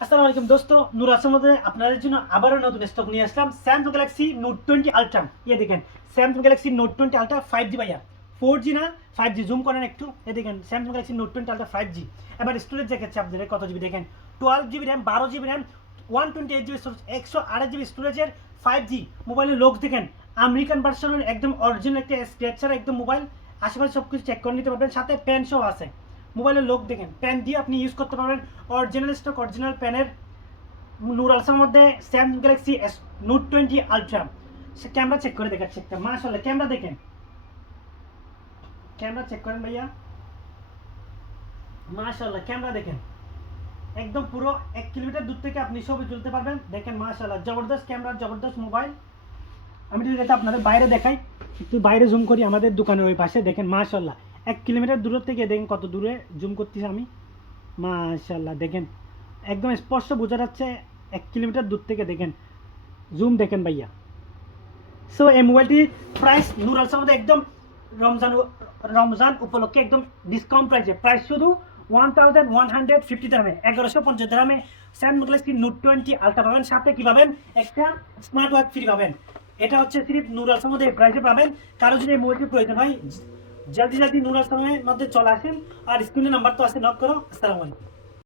আসসালামু আলাইকুম দোস্ত, নূর আসের মধ্যে আপনাদের জন্য আবারও নতুন স্টক নিয়ে আসলাম। Samsung Galaxy Note 20 ultra. ইয়ে দেখেন, Samsung Galaxy Note 20 ultra 5G ভাইয়া, 4G না 5G। জুম করেন একটু, এ দেখেন Samsung Galaxy Note 20 ultra 5G। এবার স্টোরেজ দেখাচ্ছে আপনাদের কত জিবি, দেখেন 12GB RAM, 12GB RAM, 128GB storage, 128GB স্টোরেজের 5G। মোবাইলের লুকস দেখেন, আমেরিকান ভার্সনের একদম অরিজিনাল একটা স্ক্র্যাচার একদম মোবাইল। আশেপাশে সব কিছু চেক করে নিতে পারবেন, সাথে পেন সহ আছে। মোবাইলের লোক দেখেন, পেন দিয়ে আপনি ইউজ করতে পারবেন। অরিজিনাল স্টক, অরিজিনাল পেনের নূর আলসার মধ্যে স্যামসাং গ্যালাক্সি নোট 20 আলট্রা। সে ক্যামেরা চেক করে দেখাচ্ছে একটা, মাশাআল্লাহ ক্যামেরা দেখেন, ক্যামেরা চেক করেন ভাইয়া, মাশাআল্লাহ ক্যামেরা দেখেন, একদম পুরো 1 কিলোমিটার দূর থেকে আপনি ছবি তুলতে পারবেন। দেখেন মাশাআল্লাহ জবরদস্ত ক্যামেরা, জবরদস্ত মোবাইল। আমি যদি এটা আপনাদের বাইরে দেখাই, একটু বাইরে জুম করি, আমাদের দোকানের ওই পাশে দেখেন মাশাআল্লাহ 1 কিলোমিটার দূর থেকে দেখেন কত দূরে জুম করতেছি আমি, মাশাআল্লাহ দেখেন একদম স্পষ্ট বোঝা যাচ্ছে 1 কিলোমিটার দূর থেকে। দেখেন জুম দেখেন ভাইয়া। সো এই মোবাইলটির প্রাইস নূর আলসার মধ্যে একদম রমজান রমজান উপলক্ষে একদম ডিসকাউন্ট প্রাইসে, প্রাইস শুধু 1150 দামে, 1150 দামে স্যামসাং গ্যালাক্সি নোট 20 আলট্রা পাবেন। সাথে কি পাবেন, একটা স্মার্ট ওয়াচ ফ্রি পাবেন। এটা হচ্ছে সিরিফ নূর আলসার মধ্যে এই প্রাইসে পাবেন। কারো যদি এই মোবাইলটি প্রয়োজন হয় জলদি জলদি নূর আলসার মধ্যে চলে আসেন। আর স্ক্রিনে নাম্বার তো আছে, নক করো। আসসালামু আলাইকুম।